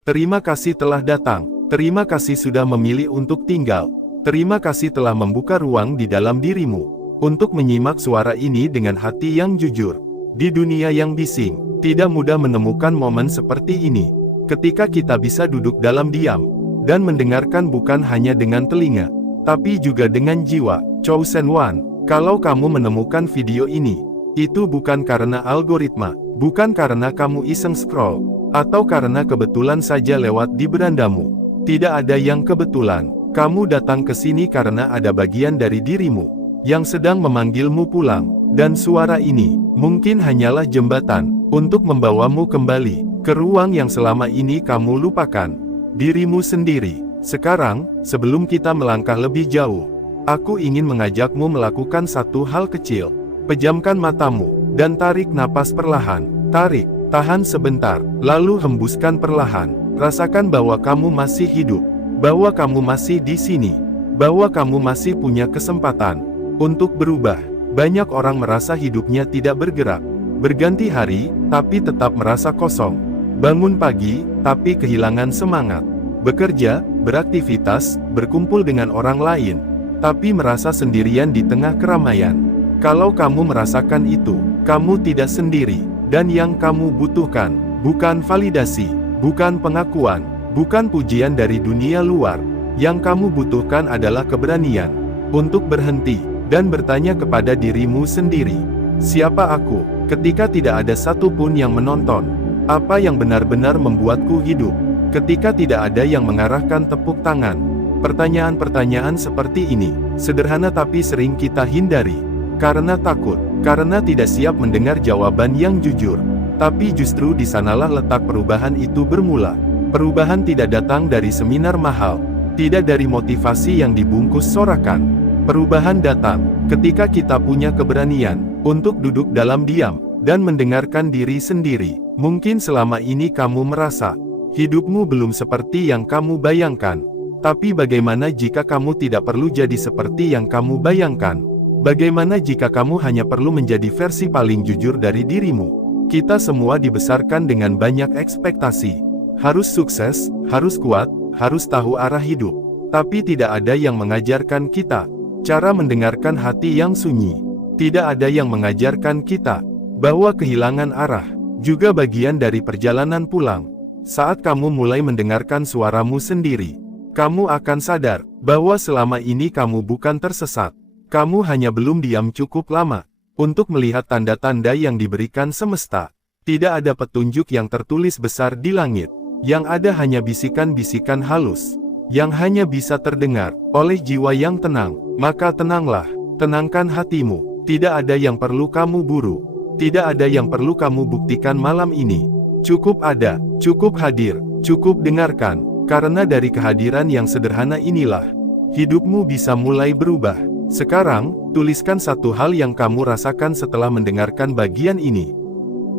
Terima kasih telah datang. Terima kasih sudah memilih untuk tinggal. Terima kasih telah membuka ruang di dalam dirimu untuk menyimak suara ini dengan hati yang jujur. Di dunia yang bising, tidak mudah menemukan momen seperti ini. Ketika kita bisa duduk dalam diam dan mendengarkan bukan hanya dengan telinga, tapi juga dengan jiwa. Chosen One, kalau kamu menemukan video ini, itu bukan karena algoritma, bukan karena kamu iseng scroll, atau karena kebetulan saja lewat di berandamu. Tidak ada yang kebetulan. Kamu datang ke sini karena ada bagian dari dirimu yang sedang memanggilmu pulang, dan suara ini mungkin hanyalah jembatan untuk membawamu kembali ke ruang yang selama ini kamu lupakan, dirimu sendiri. Sekarang, sebelum kita melangkah lebih jauh, aku ingin mengajakmu melakukan satu hal kecil. Pejamkan matamu dan tarik napas perlahan. Tarik, tahan sebentar, lalu hembuskan perlahan. Rasakan bahwa kamu masih hidup, bahwa kamu masih di sini, bahwa kamu masih punya kesempatan untuk berubah. Banyak orang merasa hidupnya tidak bergerak, berganti hari, tapi tetap merasa kosong. Bangun pagi, tapi kehilangan semangat. Bekerja, beraktivitas, berkumpul dengan orang lain, tapi merasa sendirian di tengah keramaian. Kalau kamu merasakan itu, kamu tidak sendiri, dan yang kamu butuhkan bukan validasi, bukan pengakuan, bukan pujian dari dunia luar. Yang kamu butuhkan adalah keberanian untuk berhenti dan bertanya kepada dirimu sendiri, siapa aku ketika tidak ada satupun yang menonton? Apa yang benar-benar membuatku hidup ketika tidak ada yang mengarahkan tepuk tangan? Pertanyaan-pertanyaan seperti ini sederhana tapi sering kita hindari karena takut, karena tidak siap mendengar jawaban yang jujur. Tapi justru di sanalah letak perubahan itu bermula. Perubahan tidak datang dari seminar mahal, tidak dari motivasi yang dibungkus sorakan. Perubahan datang ketika kita punya keberanian untuk duduk dalam diam dan mendengarkan diri sendiri. Mungkin selama ini kamu merasa hidupmu belum seperti yang kamu bayangkan. Tapi bagaimana jika kamu tidak perlu jadi seperti yang kamu bayangkan? Bagaimana jika kamu hanya perlu menjadi versi paling jujur dari dirimu? Kita semua dibesarkan dengan banyak ekspektasi. Harus sukses, harus kuat, harus tahu arah hidup. Tapi tidak ada yang mengajarkan kita cara mendengarkan hati yang sunyi. Tidak ada yang mengajarkan kita bahwa kehilangan arah juga bagian dari perjalanan pulang. Saat kamu mulai mendengarkan suaramu sendiri, kamu akan sadar bahwa selama ini kamu bukan tersesat. Kamu hanya belum diam cukup lama untuk melihat tanda-tanda yang diberikan semesta. Tidak ada petunjuk yang tertulis besar di langit. Yang ada hanya bisikan-bisikan halus, yang hanya bisa terdengar oleh jiwa yang tenang. Maka tenanglah, tenangkan hatimu. Tidak ada yang perlu kamu buru. Tidak ada yang perlu kamu buktikan malam ini. Cukup ada, cukup hadir, cukup dengarkan. Karena dari kehadiran yang sederhana inilah hidupmu bisa mulai berubah. Sekarang, tuliskan satu hal yang kamu rasakan setelah mendengarkan bagian ini.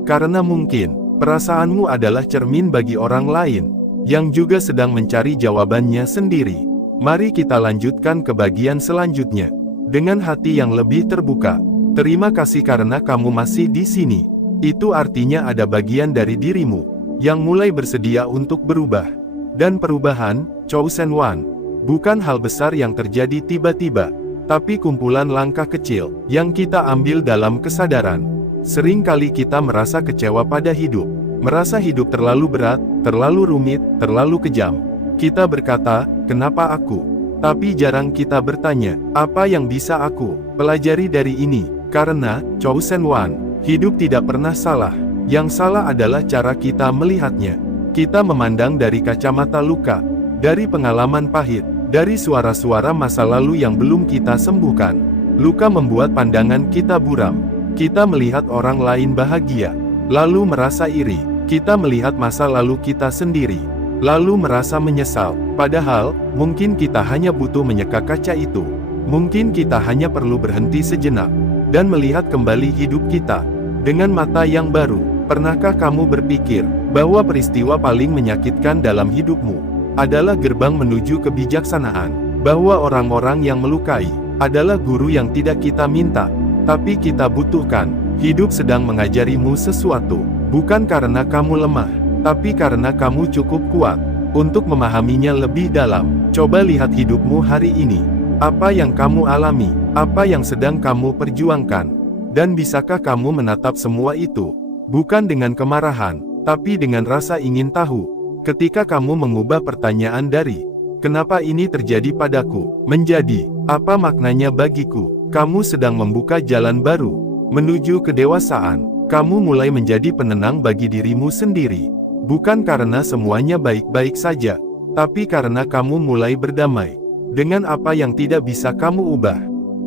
Karena mungkin, perasaanmu adalah cermin bagi orang lain, yang juga sedang mencari jawabannya sendiri. Mari kita lanjutkan ke bagian selanjutnya, dengan hati yang lebih terbuka. Terima kasih karena kamu masih di sini. Itu artinya ada bagian dari dirimu, yang mulai bersedia untuk berubah. Dan perubahan, Chosen One, bukan hal besar yang terjadi tiba-tiba, tapi kumpulan langkah kecil yang kita ambil dalam kesadaran. Seringkali kita merasa kecewa pada hidup, merasa hidup terlalu berat, terlalu rumit, terlalu kejam. Kita berkata, kenapa aku? Tapi jarang kita bertanya, apa yang bisa aku pelajari dari ini? Karena, Chosen One, hidup tidak pernah salah. Yang salah adalah cara kita melihatnya. Kita memandang dari kacamata luka, dari pengalaman pahit, dari suara-suara masa lalu yang belum kita sembuhkan. Luka membuat pandangan kita buram. Kita melihat orang lain bahagia, lalu merasa iri. Kita melihat masa lalu kita sendiri, lalu merasa menyesal. Padahal, mungkin kita hanya butuh menyeka kaca itu. Mungkin kita hanya perlu berhenti sejenak, dan melihat kembali hidup kita dengan mata yang baru. Pernahkah kamu berpikir bahwa peristiwa paling menyakitkan dalam hidupmu adalah gerbang menuju kebijaksanaan, bahwa orang-orang yang melukai adalah guru yang tidak kita minta, tapi kita butuhkan? Hidup sedang mengajarimu sesuatu, bukan karena kamu lemah, tapi karena kamu cukup kuat untuk memahaminya lebih dalam. Coba lihat hidupmu hari ini. Apa yang kamu alami, apa yang sedang kamu perjuangkan, dan bisakah kamu menatap semua itu, bukan dengan kemarahan, tapi dengan rasa ingin tahu. Ketika kamu mengubah pertanyaan dari, "Kenapa ini terjadi padaku?" menjadi, "Apa maknanya bagiku?" kamu sedang membuka jalan baru menuju kedewasaan. Kamu mulai menjadi penenang bagi dirimu sendiri. Bukan karena semuanya baik-baik saja, tapi karena kamu mulai berdamai dengan apa yang tidak bisa kamu ubah.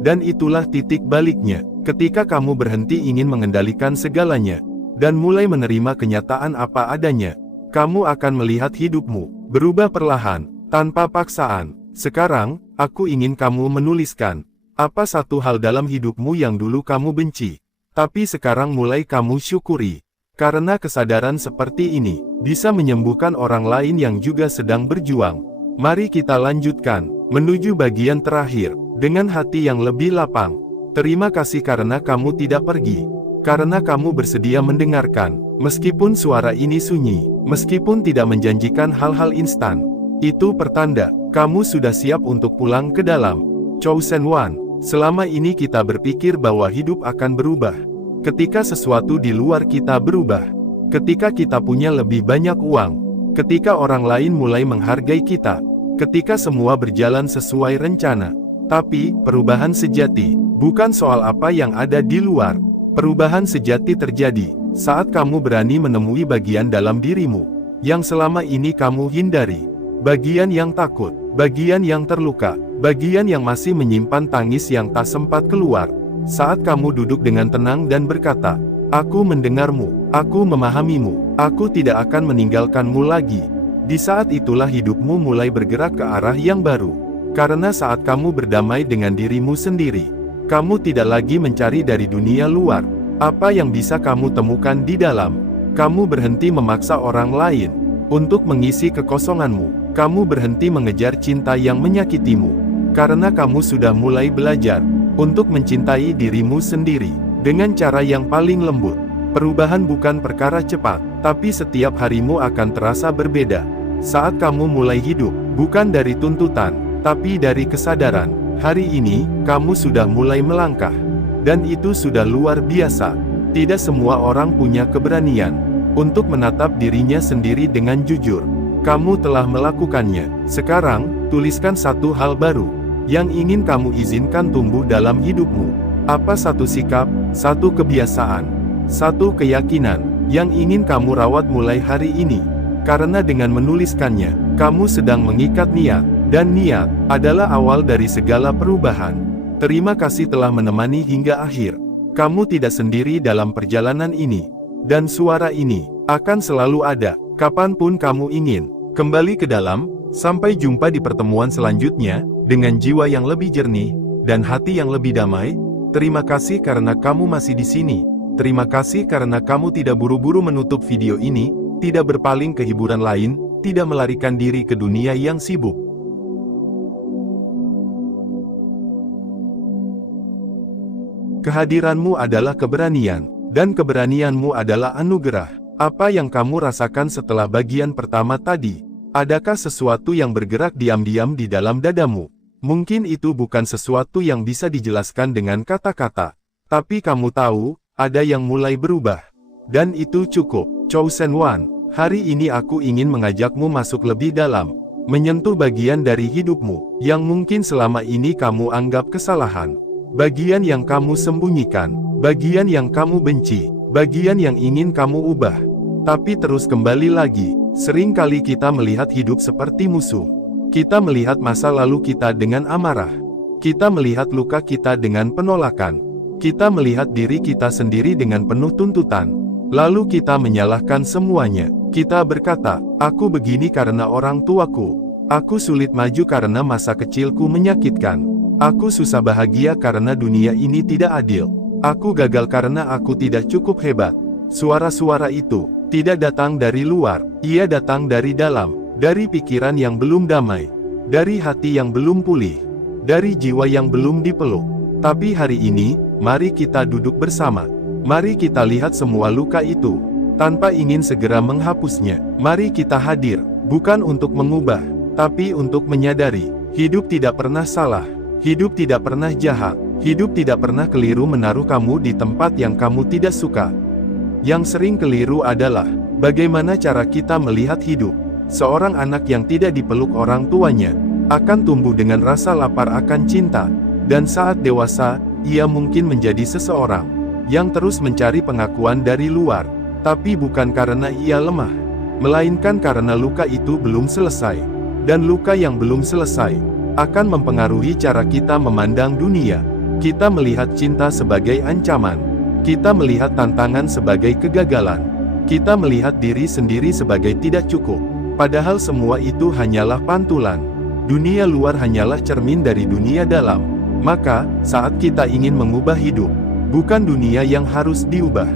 Dan itulah titik baliknya, ketika kamu berhenti ingin mengendalikan segalanya, dan mulai menerima kenyataan apa adanya. Kamu akan melihat hidupmu berubah perlahan, tanpa paksaan. Sekarang, aku ingin kamu menuliskan, apa satu hal dalam hidupmu yang dulu kamu benci, tapi sekarang mulai kamu syukuri. Karena kesadaran seperti ini, bisa menyembuhkan orang lain yang juga sedang berjuang. Mari kita lanjutkan, menuju bagian terakhir, dengan hati yang lebih lapang. Terima kasih karena kamu tidak pergi. Karena kamu bersedia mendengarkan, meskipun suara ini sunyi, meskipun tidak menjanjikan hal-hal instan. Itu pertanda, kamu sudah siap untuk pulang ke dalam. Chosen One. Selama ini kita berpikir bahwa hidup akan berubah ketika sesuatu di luar kita berubah, ketika kita punya lebih banyak uang, ketika orang lain mulai menghargai kita, ketika semua berjalan sesuai rencana. Tapi, perubahan sejati bukan soal apa yang ada di luar. Perubahan sejati terjadi saat kamu berani menemui bagian dalam dirimu yang selama ini kamu hindari. Bagian yang takut, bagian yang terluka, bagian yang masih menyimpan tangis yang tak sempat keluar. Saat kamu duduk dengan tenang dan berkata, "Aku mendengarmu, aku memahamimu, aku tidak akan meninggalkanmu lagi." Di saat itulah hidupmu mulai bergerak ke arah yang baru. Karena saat kamu berdamai dengan dirimu sendiri, kamu tidak lagi mencari dari dunia luar apa yang bisa kamu temukan di dalam. Kamu berhenti memaksa orang lain untuk mengisi kekosonganmu. Kamu berhenti mengejar cinta yang menyakitimu, karena kamu sudah mulai belajar untuk mencintai dirimu sendiri dengan cara yang paling lembut. Perubahan bukan perkara cepat, tapi setiap harimu akan terasa berbeda. Saat kamu mulai hidup, bukan dari tuntutan, tapi dari kesadaran. Hari ini, kamu sudah mulai melangkah, dan itu sudah luar biasa. Tidak semua orang punya keberanian untuk menatap dirinya sendiri dengan jujur. Kamu telah melakukannya. Sekarang, tuliskan satu hal baru yang ingin kamu izinkan tumbuh dalam hidupmu. Apa satu sikap, satu kebiasaan, satu keyakinan yang ingin kamu rawat mulai hari ini? Karena dengan menuliskannya, kamu sedang mengikat niat, dan niat adalah awal dari segala perubahan. Terima kasih telah menemani hingga akhir. Kamu tidak sendiri dalam perjalanan ini, dan suara ini akan selalu ada kapanpun kamu ingin. Kembali ke dalam. Sampai jumpa di pertemuan selanjutnya, dengan jiwa yang lebih jernih, dan hati yang lebih damai. Terima kasih karena kamu masih di sini. Terima kasih karena kamu tidak buru-buru menutup video ini, tidak berpaling ke hiburan lain, tidak melarikan diri ke dunia yang sibuk. Kehadiranmu adalah keberanian, dan keberanianmu adalah anugerah. Apa yang kamu rasakan setelah bagian pertama tadi? Adakah sesuatu yang bergerak diam-diam di dalam dadamu? Mungkin itu bukan sesuatu yang bisa dijelaskan dengan kata-kata, tapi kamu tahu, ada yang mulai berubah. Dan itu cukup. Chosen One, hari ini aku ingin mengajakmu masuk lebih dalam, menyentuh bagian dari hidupmu, yang mungkin selama ini kamu anggap kesalahan. Bagian yang kamu sembunyikan, bagian yang kamu benci, bagian yang ingin kamu ubah. Tapi terus kembali lagi. Sering kali kita melihat hidup seperti musuh. Kita melihat masa lalu kita dengan amarah. Kita melihat luka kita dengan penolakan. Kita melihat diri kita sendiri dengan penuh tuntutan. Lalu kita menyalahkan semuanya. Kita berkata, "Aku begini karena orang tuaku. Aku sulit maju karena masa kecilku menyakitkan. Aku susah bahagia karena dunia ini tidak adil. Aku gagal karena aku tidak cukup hebat." Suara-suara itu tidak datang dari luar, ia datang dari dalam, dari pikiran yang belum damai, dari hati yang belum pulih, dari jiwa yang belum dipeluk. Tapi hari ini, mari kita duduk bersama. Mari kita lihat semua luka itu, tanpa ingin segera menghapusnya. Mari kita hadir, bukan untuk mengubah, tapi untuk menyadari, hidup tidak pernah salah, hidup tidak pernah jahat, hidup tidak pernah keliru menaruh kamu di tempat yang kamu tidak suka. Yang sering keliru adalah, bagaimana cara kita melihat hidup. Seorang anak yang tidak dipeluk orang tuanya, akan tumbuh dengan rasa lapar akan cinta, dan saat dewasa, ia mungkin menjadi seseorang yang terus mencari pengakuan dari luar, tapi bukan karena ia lemah, melainkan karena luka itu belum selesai. Dan luka yang belum selesai, akan mempengaruhi cara kita memandang dunia. Kita melihat cinta sebagai ancaman. Kita melihat tantangan sebagai kegagalan. Kita melihat diri sendiri sebagai tidak cukup. Padahal semua itu hanyalah pantulan. Dunia luar hanyalah cermin dari dunia dalam. Maka, saat kita ingin mengubah hidup, bukan dunia yang harus diubah,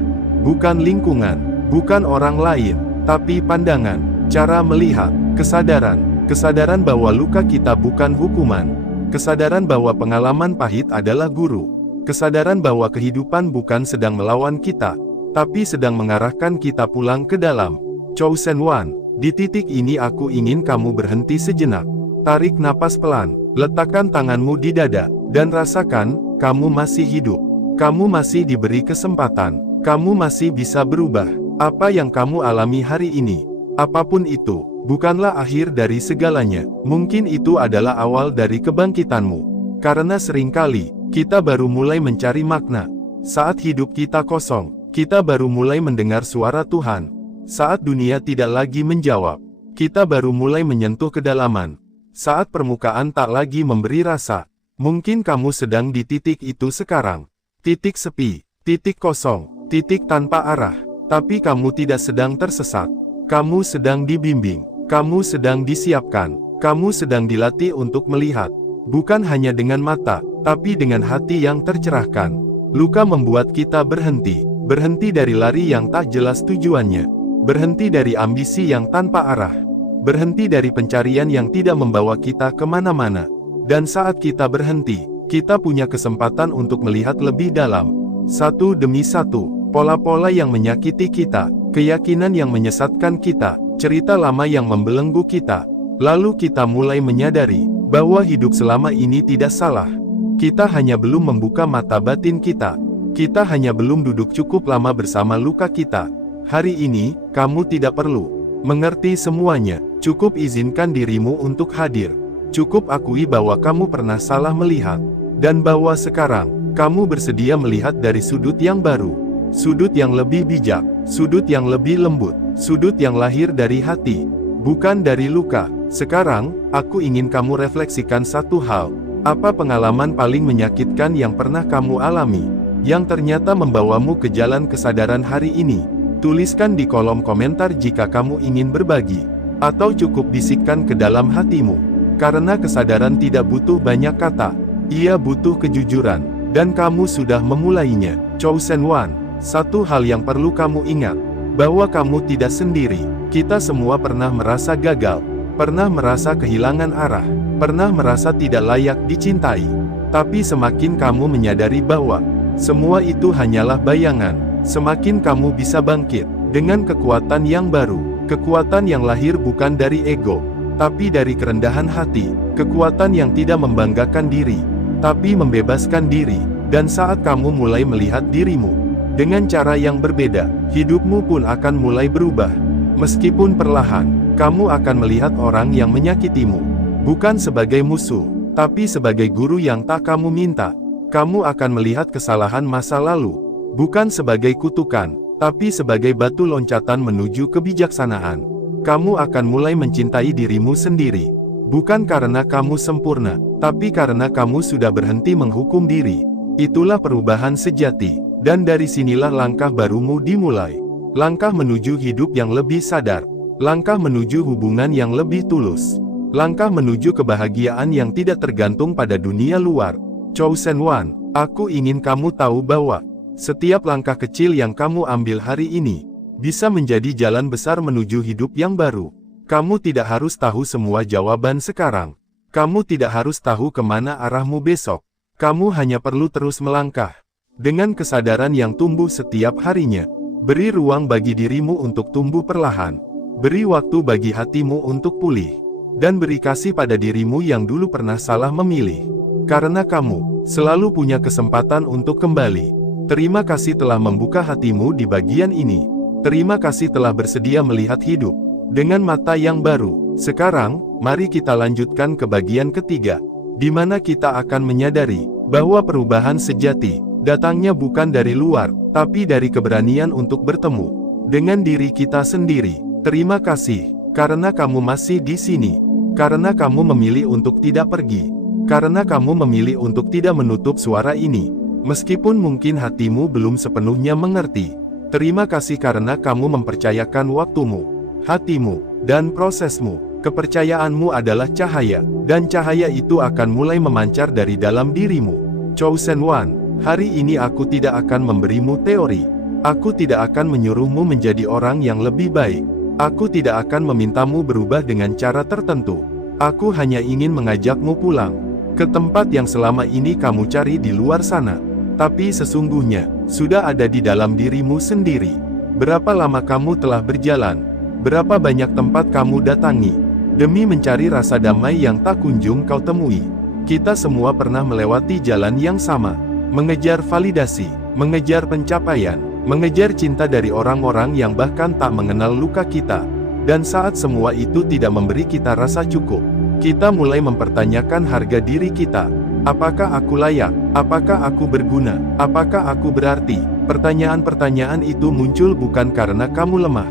bukan lingkungan, bukan orang lain, tapi pandangan, cara melihat, kesadaran bahwa luka kita bukan hukuman, kesadaran bahwa pengalaman pahit adalah guru, kesadaran bahwa kehidupan bukan sedang melawan kita, tapi sedang mengarahkan kita pulang ke dalam. Chosen One, di titik ini aku ingin kamu berhenti sejenak. Tarik napas pelan, letakkan tanganmu di dada, dan rasakan, kamu masih hidup. Kamu masih diberi kesempatan. Kamu masih bisa berubah. Apa yang kamu alami hari ini, apapun itu, bukanlah akhir dari segalanya. Mungkin itu adalah awal dari kebangkitanmu. Karena seringkali, kita baru mulai mencari makna. Saat hidup kita kosong, kita baru mulai mendengar suara Tuhan. Saat dunia tidak lagi menjawab, kita baru mulai menyentuh kedalaman. Saat permukaan tak lagi memberi rasa, mungkin kamu sedang di titik itu sekarang. Titik sepi, titik kosong, titik tanpa arah. Tapi kamu tidak sedang tersesat. Kamu sedang dibimbing, kamu sedang disiapkan, kamu sedang dilatih untuk melihat. Bukan hanya dengan mata, tapi dengan hati yang tercerahkan. Luka membuat kita berhenti dari lari yang tak jelas tujuannya. Berhenti dari ambisi yang tanpa arah. Berhenti dari pencarian yang tidak membawa kita kemana-mana. Dan saat kita berhenti, kita punya kesempatan untuk melihat lebih dalam. Satu demi satu, pola-pola yang menyakiti kita, keyakinan yang menyesatkan kita, cerita lama yang membelenggu kita. Lalu kita mulai menyadari, bahwa hidup selama ini tidak salah. Kita hanya belum membuka mata batin kita. Kita hanya belum duduk cukup lama bersama luka kita. Hari ini, kamu tidak perlu mengerti semuanya. Cukup izinkan dirimu untuk hadir. Cukup akui bahwa kamu pernah salah melihat. Dan bahwa sekarang, kamu bersedia melihat dari sudut yang baru. Sudut yang lebih bijak. Sudut yang lebih lembut. Sudut yang lahir dari hati. Bukan dari luka. Sekarang, aku ingin kamu refleksikan satu hal. Apa pengalaman paling menyakitkan yang pernah kamu alami, yang ternyata membawamu ke jalan kesadaran hari ini? Tuliskan di kolom komentar jika kamu ingin berbagi. Atau cukup bisikkan ke dalam hatimu. Karena kesadaran tidak butuh banyak kata. Ia butuh kejujuran. Dan kamu sudah memulainya. Chosen One, satu hal yang perlu kamu ingat. Bahwa kamu tidak sendiri. Kita semua pernah merasa gagal. Pernah merasa kehilangan arah. Pernah merasa tidak layak dicintai. Tapi semakin kamu menyadari bahwa semua itu hanyalah bayangan, semakin kamu bisa bangkit dengan kekuatan yang baru. Kekuatan yang lahir bukan dari ego, tapi dari kerendahan hati. Kekuatan yang tidak membanggakan diri, tapi membebaskan diri. Dan saat kamu mulai melihat dirimu dengan cara yang berbeda, hidupmu pun akan mulai berubah. Meskipun perlahan, kamu akan melihat orang yang menyakitimu bukan sebagai musuh, tapi sebagai guru yang tak kamu minta. Kamu akan melihat kesalahan masa lalu bukan sebagai kutukan, tapi sebagai batu loncatan menuju kebijaksanaan. Kamu akan mulai mencintai dirimu sendiri, bukan karena kamu sempurna, tapi karena kamu sudah berhenti menghukum diri. Itulah perubahan sejati, dan dari sinilah langkah barumu dimulai. Langkah menuju hidup yang lebih sadar, langkah menuju hubungan yang lebih tulus, langkah menuju kebahagiaan yang tidak tergantung pada dunia luar. Chosen One, aku ingin kamu tahu bahwa setiap langkah kecil yang kamu ambil hari ini, bisa menjadi jalan besar menuju hidup yang baru. Kamu tidak harus tahu semua jawaban sekarang. Kamu tidak harus tahu kemana arahmu besok. Kamu hanya perlu terus melangkah. Dengan kesadaran yang tumbuh setiap harinya. Beri ruang bagi dirimu untuk tumbuh perlahan. Beri waktu bagi hatimu untuk pulih. Dan beri kasih pada dirimu yang dulu pernah salah memilih. Karena kamu selalu punya kesempatan untuk kembali. Terima kasih telah membuka hatimu di bagian ini. Terima kasih telah bersedia melihat hidup dengan mata yang baru. Sekarang, mari kita lanjutkan ke bagian ketiga, di mana kita akan menyadari bahwa perubahan sejati datangnya bukan dari luar, tapi dari keberanian untuk bertemu dengan diri kita sendiri. Terima kasih, karena kamu masih di sini. Karena kamu memilih untuk tidak pergi. Karena kamu memilih untuk tidak menutup suara ini. Meskipun mungkin hatimu belum sepenuhnya mengerti. Terima kasih karena kamu mempercayakan waktumu, hatimu, dan prosesmu. Kepercayaanmu adalah cahaya, dan cahaya itu akan mulai memancar dari dalam dirimu. Chosen One, hari ini aku tidak akan memberimu teori. Aku tidak akan menyuruhmu menjadi orang yang lebih baik. Aku tidak akan memintamu berubah dengan cara tertentu. Aku hanya ingin mengajakmu pulang ke tempat yang selama ini kamu cari di luar sana. Tapi sesungguhnya, sudah ada di dalam dirimu sendiri. Berapa lama kamu telah berjalan? Berapa banyak tempat kamu datangi demi mencari rasa damai yang tak kunjung kau temui? Kita semua pernah melewati jalan yang sama. Mengejar validasi, mengejar pencapaian, mengejar cinta dari orang-orang yang bahkan tak mengenal luka kita. Dan saat semua itu tidak memberi kita rasa cukup, kita mulai mempertanyakan harga diri kita. Apakah aku layak? Apakah aku berguna? Apakah aku berarti? Pertanyaan-pertanyaan itu muncul bukan karena kamu lemah,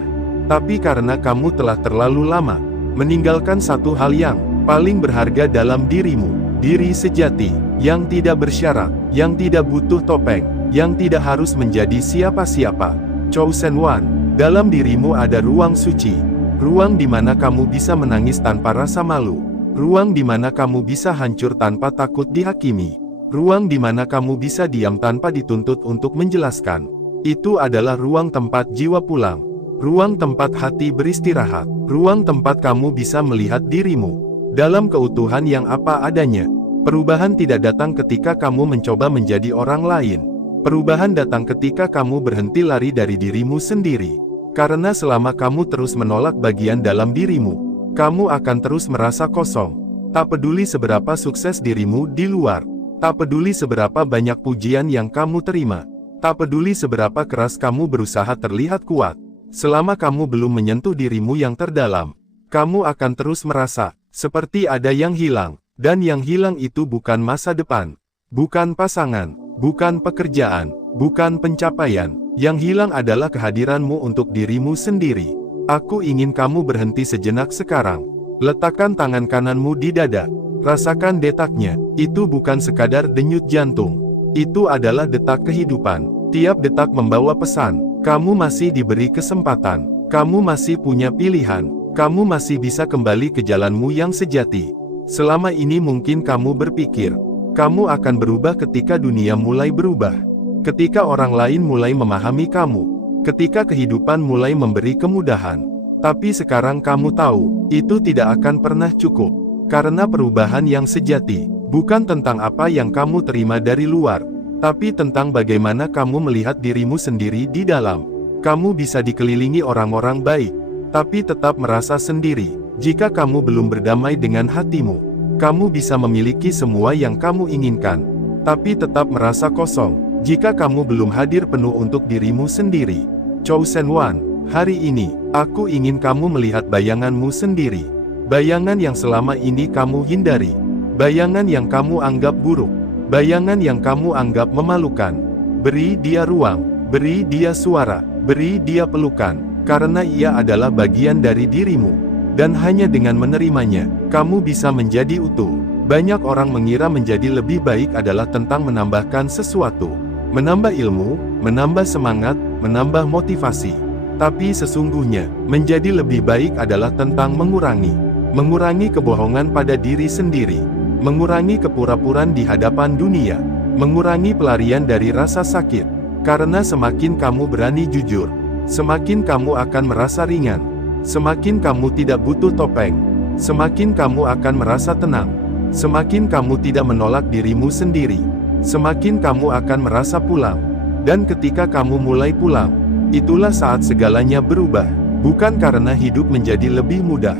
tapi karena kamu telah terlalu lama meninggalkan satu hal yang paling berharga dalam dirimu, diri sejati, yang tidak bersyarat, yang tidak butuh topeng, yang tidak harus menjadi siapa-siapa. Chosen One, dalam dirimu ada ruang suci, ruang di mana kamu bisa menangis tanpa rasa malu, ruang di mana kamu bisa hancur tanpa takut dihakimi, ruang di mana kamu bisa diam tanpa dituntut untuk menjelaskan. Itu adalah ruang tempat jiwa pulang, ruang tempat hati beristirahat, ruang tempat kamu bisa melihat dirimu dalam keutuhan yang apa adanya. Perubahan tidak datang ketika kamu mencoba menjadi orang lain. Perubahan datang ketika kamu berhenti lari dari dirimu sendiri. Karena selama kamu terus menolak bagian dalam dirimu, kamu akan terus merasa kosong. Tak peduli seberapa sukses dirimu di luar, tak peduli seberapa banyak pujian yang kamu terima, tak peduli seberapa keras kamu berusaha terlihat kuat. Selama kamu belum menyentuh dirimu yang terdalam, kamu akan terus merasa seperti ada yang hilang. Dan yang hilang itu bukan masa depan, bukan pasangan, bukan pekerjaan, bukan pencapaian. Yang hilang adalah kehadiranmu untuk dirimu sendiri. Aku ingin kamu berhenti sejenak sekarang. Letakkan tangan kananmu di dada. Rasakan detaknya. Itu bukan sekadar denyut jantung. Itu adalah detak kehidupan. Tiap detak membawa pesan. Kamu masih diberi kesempatan. Kamu masih punya pilihan. Kamu masih bisa kembali ke jalanmu yang sejati. Selama ini mungkin kamu berpikir, kamu akan berubah ketika dunia mulai berubah. Ketika orang lain mulai memahami kamu. Ketika kehidupan mulai memberi kemudahan. Tapi sekarang kamu tahu, itu tidak akan pernah cukup. Karena perubahan yang sejati, bukan tentang apa yang kamu terima dari luar, tapi tentang bagaimana kamu melihat dirimu sendiri di dalam. Kamu bisa dikelilingi orang-orang baik, tapi tetap merasa sendiri. Jika kamu belum berdamai dengan hatimu, kamu bisa memiliki semua yang kamu inginkan, tapi tetap merasa kosong. Jika kamu belum hadir penuh untuk dirimu sendiri. Chosen One, hari ini, aku ingin kamu melihat bayanganmu sendiri. Bayangan yang selama ini kamu hindari. Bayangan yang kamu anggap buruk. Bayangan yang kamu anggap memalukan. Beri dia ruang, beri dia suara, beri dia pelukan, karena ia adalah bagian dari dirimu. Dan hanya dengan menerimanya, kamu bisa menjadi utuh. Banyak orang mengira menjadi lebih baik adalah tentang menambahkan sesuatu. Menambah ilmu, menambah semangat, menambah motivasi. Tapi sesungguhnya, menjadi lebih baik adalah tentang mengurangi. Mengurangi kebohongan pada diri sendiri. Mengurangi kepura-puraan di hadapan dunia. Mengurangi pelarian dari rasa sakit. Karena semakin kamu berani jujur, semakin kamu akan merasa ringan. Semakin kamu tidak butuh topeng, semakin kamu akan merasa tenang. Semakin kamu tidak menolak dirimu sendiri, semakin kamu akan merasa pulang. Dan ketika kamu mulai pulang, itulah saat segalanya berubah. Bukan karena hidup menjadi lebih mudah,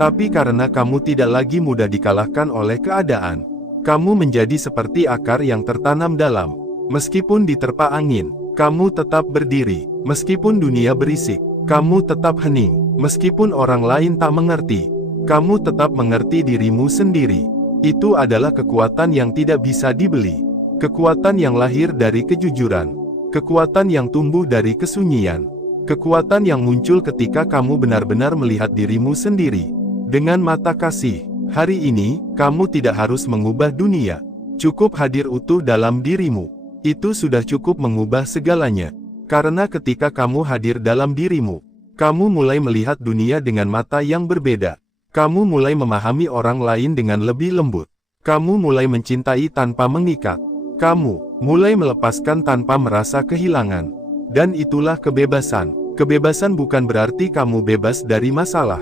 tapi karena kamu tidak lagi mudah dikalahkan oleh keadaan. Kamu menjadi seperti akar yang tertanam dalam. Meskipun diterpa angin, kamu tetap berdiri. Meskipun dunia berisik, kamu tetap hening. Meskipun orang lain tak mengerti, kamu tetap mengerti dirimu sendiri. Itu adalah kekuatan yang tidak bisa dibeli. Kekuatan yang lahir dari kejujuran. Kekuatan yang tumbuh dari kesunyian. Kekuatan yang muncul ketika kamu benar-benar melihat dirimu sendiri dengan mata kasih. Hari ini, kamu tidak harus mengubah dunia. Cukup hadir utuh dalam dirimu. Itu sudah cukup mengubah segalanya. Karena ketika kamu hadir dalam dirimu, kamu mulai melihat dunia dengan mata yang berbeda. Kamu mulai memahami orang lain dengan lebih lembut. Kamu mulai mencintai tanpa mengikat. Kamu mulai melepaskan tanpa merasa kehilangan. Dan itulah kebebasan. Kebebasan bukan berarti kamu bebas dari masalah.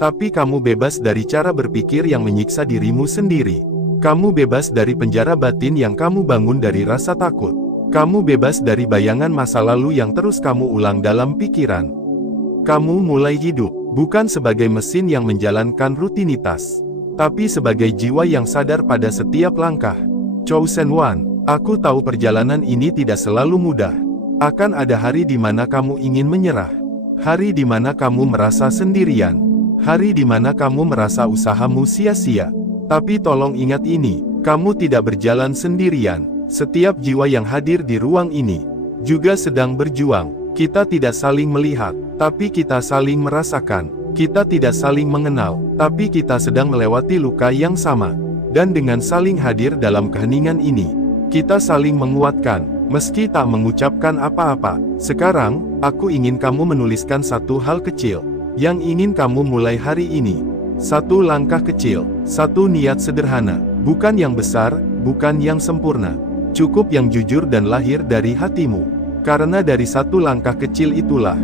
Tapi kamu bebas dari cara berpikir yang menyiksa dirimu sendiri. Kamu bebas dari penjara batin yang kamu bangun dari rasa takut. Kamu bebas dari bayangan masa lalu yang terus kamu ulang dalam pikiran. Kamu mulai hidup, bukan sebagai mesin yang menjalankan rutinitas, tapi sebagai jiwa yang sadar pada setiap langkah. Chosen One, aku tahu perjalanan ini tidak selalu mudah. Akan ada hari di mana kamu ingin menyerah. Hari di mana kamu merasa sendirian. Hari di mana kamu merasa usahamu sia-sia. Tapi tolong ingat ini, kamu tidak berjalan sendirian. Setiap jiwa yang hadir di ruang ini juga sedang berjuang. Kita tidak saling melihat, tapi kita saling merasakan. Kita tidak saling mengenal, tapi kita sedang melewati luka yang sama. Dan dengan saling hadir dalam keheningan ini, kita saling menguatkan, meski tak mengucapkan apa-apa. Sekarang, aku ingin kamu menuliskan satu hal kecil yang ingin kamu mulai hari ini. Satu langkah kecil, satu niat sederhana, bukan yang besar, bukan yang sempurna. Cukup yang jujur dan lahir dari hatimu. Karena dari satu langkah kecil itulah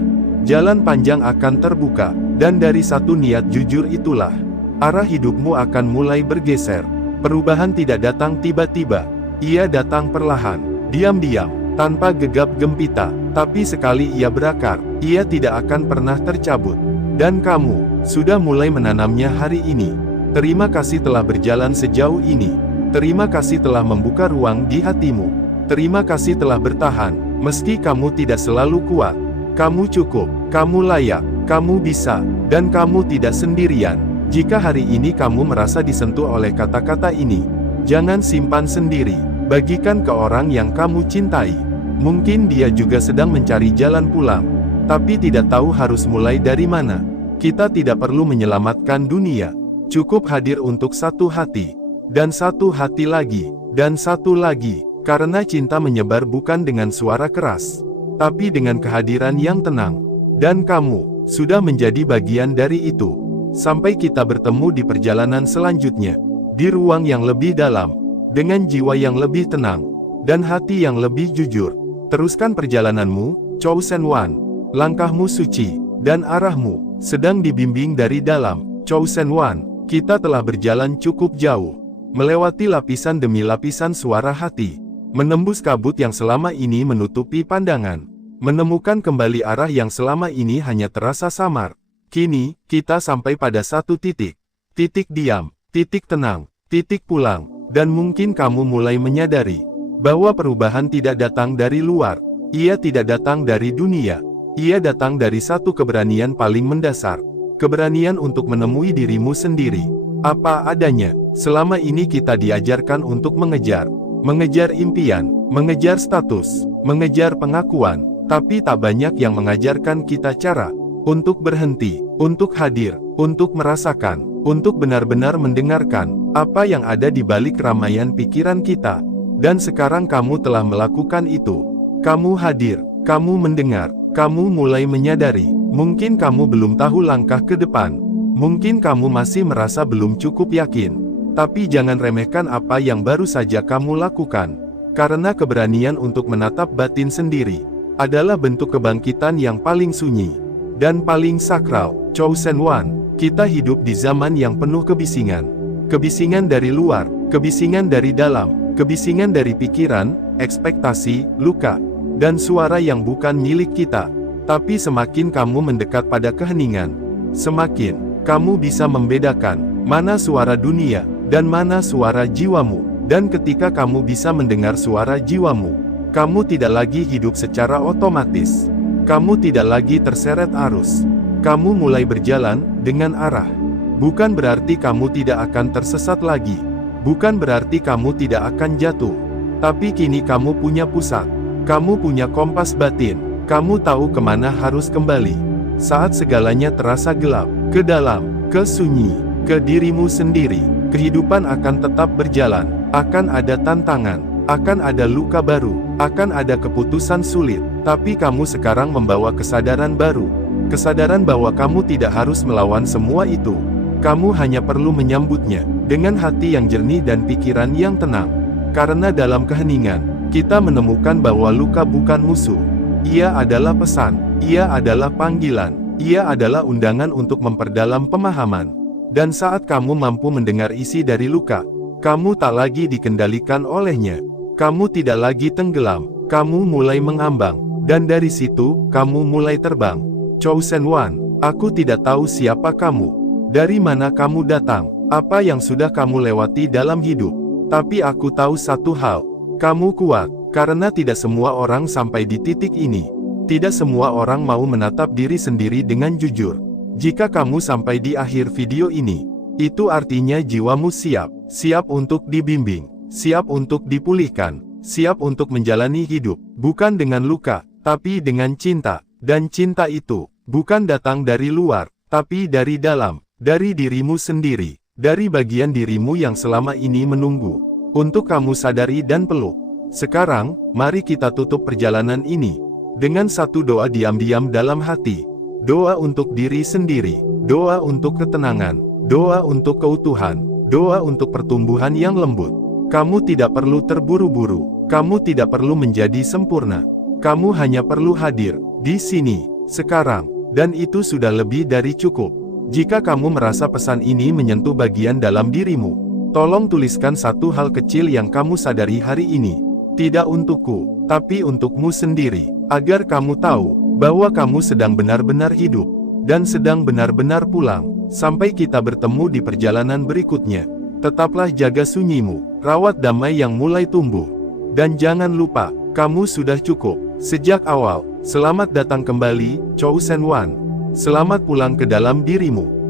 jalan panjang akan terbuka, dan dari satu niat jujur itulah arah hidupmu akan mulai bergeser. Perubahan tidak datang tiba-tiba, ia datang perlahan, diam-diam, tanpa gegap gempita, tapi sekali ia berakar, ia tidak akan pernah tercabut. Dan kamu sudah mulai menanamnya hari ini. Terima kasih telah berjalan sejauh ini. Terima kasih telah membuka ruang di hatimu. Terima kasih telah bertahan, meski kamu tidak selalu kuat. Kamu cukup, kamu layak, kamu bisa, dan kamu tidak sendirian. Jika hari ini kamu merasa disentuh oleh kata-kata ini, jangan simpan sendiri. Bagikan ke orang yang kamu cintai. Mungkin dia juga sedang mencari jalan pulang, tapi tidak tahu harus mulai dari mana. Kita tidak perlu menyelamatkan dunia. Cukup hadir untuk satu hati. Dan satu hati lagi. Dan satu lagi. Karena cinta menyebar bukan dengan suara keras, tapi dengan kehadiran yang tenang. Dan kamu sudah menjadi bagian dari itu. Sampai kita bertemu di perjalanan selanjutnya. Di ruang yang lebih dalam. Dengan jiwa yang lebih tenang. Dan hati yang lebih jujur. Teruskan perjalananmu, Chosen One. Langkahmu suci, dan arahmu sedang dibimbing dari dalam. Chosen One, kita telah berjalan cukup jauh. Melewati lapisan demi lapisan suara hati. Menembus kabut yang selama ini menutupi pandangan. Menemukan kembali arah yang selama ini hanya terasa samar. Kini, kita sampai pada satu titik. Titik diam, titik tenang, titik pulang. Dan mungkin kamu mulai menyadari bahwa perubahan tidak datang dari luar. Ia tidak datang dari dunia. Ia datang dari satu keberanian paling mendasar. Keberanian untuk menemui dirimu sendiri. Apa adanya. Selama ini kita diajarkan untuk mengejar impian, mengejar status, mengejar pengakuan. Tapi tak banyak yang mengajarkan kita cara untuk berhenti, untuk hadir, untuk merasakan, untuk benar-benar mendengarkan apa yang ada di balik keramaian pikiran kita. Dan sekarang kamu telah melakukan itu. Kamu hadir, kamu mendengar. Kamu mulai menyadari, mungkin kamu belum tahu langkah ke depan. Mungkin kamu masih merasa belum cukup yakin. Tapi jangan remehkan apa yang baru saja kamu lakukan. Karena keberanian untuk menatap batin sendiri adalah bentuk kebangkitan yang paling sunyi dan paling sakral. Chosen One, kita hidup di zaman yang penuh kebisingan. Kebisingan dari luar, kebisingan dari dalam, kebisingan dari pikiran, ekspektasi, luka, dan suara yang bukan milik kita. Tapi semakin kamu mendekat pada keheningan, semakin kamu bisa membedakan mana suara dunia dan mana suara jiwamu. Dan ketika kamu bisa mendengar suara jiwamu, kamu tidak lagi hidup secara otomatis. Kamu tidak lagi terseret arus. Kamu mulai berjalan dengan arah. Bukan berarti kamu tidak akan tersesat lagi. Bukan berarti kamu tidak akan jatuh. Tapi kini kamu punya pusat. Kamu punya kompas batin. Kamu tahu kemana harus kembali. Saat segalanya terasa gelap, ke dalam, ke sunyi, ke dirimu sendiri, kehidupan akan tetap berjalan. Akan ada tantangan, akan ada luka baru, akan ada keputusan sulit. Tapi kamu sekarang membawa kesadaran baru. Kesadaran bahwa kamu tidak harus melawan semua itu. Kamu hanya perlu menyambutnya dengan hati yang jernih dan pikiran yang tenang. Karena dalam keheningan, kita menemukan bahwa luka bukan musuh. Ia adalah pesan, ia adalah panggilan, ia adalah undangan untuk memperdalam pemahaman. Dan saat kamu mampu mendengar isi dari luka, kamu tak lagi dikendalikan olehnya. Kamu tidak lagi tenggelam, kamu mulai mengambang. Dan dari situ, kamu mulai terbang. Chosen One, aku tidak tahu siapa kamu. Dari mana kamu datang, apa yang sudah kamu lewati dalam hidup. Tapi aku tahu satu hal, kamu kuat, karena tidak semua orang sampai di titik ini. Tidak semua orang mau menatap diri sendiri dengan jujur. Jika kamu sampai di akhir video ini, itu artinya jiwamu siap. Siap untuk dibimbing, siap untuk dipulihkan, siap untuk menjalani hidup, bukan dengan luka, tapi dengan cinta. Dan cinta itu, bukan datang dari luar, tapi dari dalam, dari dirimu sendiri, dari bagian dirimu yang selama ini menunggu untuk kamu sadari dan peluk. Sekarang, mari kita tutup perjalanan ini dengan satu doa diam-diam dalam hati. Doa untuk diri sendiri, doa untuk ketenangan, doa untuk keutuhan, doa untuk pertumbuhan yang lembut. Kamu tidak perlu terburu-buru, kamu tidak perlu menjadi sempurna. Kamu hanya perlu hadir, di sini, sekarang, dan itu sudah lebih dari cukup. Jika kamu merasa pesan ini menyentuh bagian dalam dirimu, tolong tuliskan satu hal kecil yang kamu sadari hari ini. Tidak untukku, tapi untukmu sendiri, agar kamu tahu bahwa kamu sedang benar-benar hidup, dan sedang benar-benar pulang. Sampai kita bertemu di perjalanan berikutnya. Tetaplah jaga sunyimu, rawat damai yang mulai tumbuh. Dan jangan lupa, kamu sudah cukup. Sejak awal, selamat datang kembali, Chosen One. Selamat pulang ke dalam dirimu.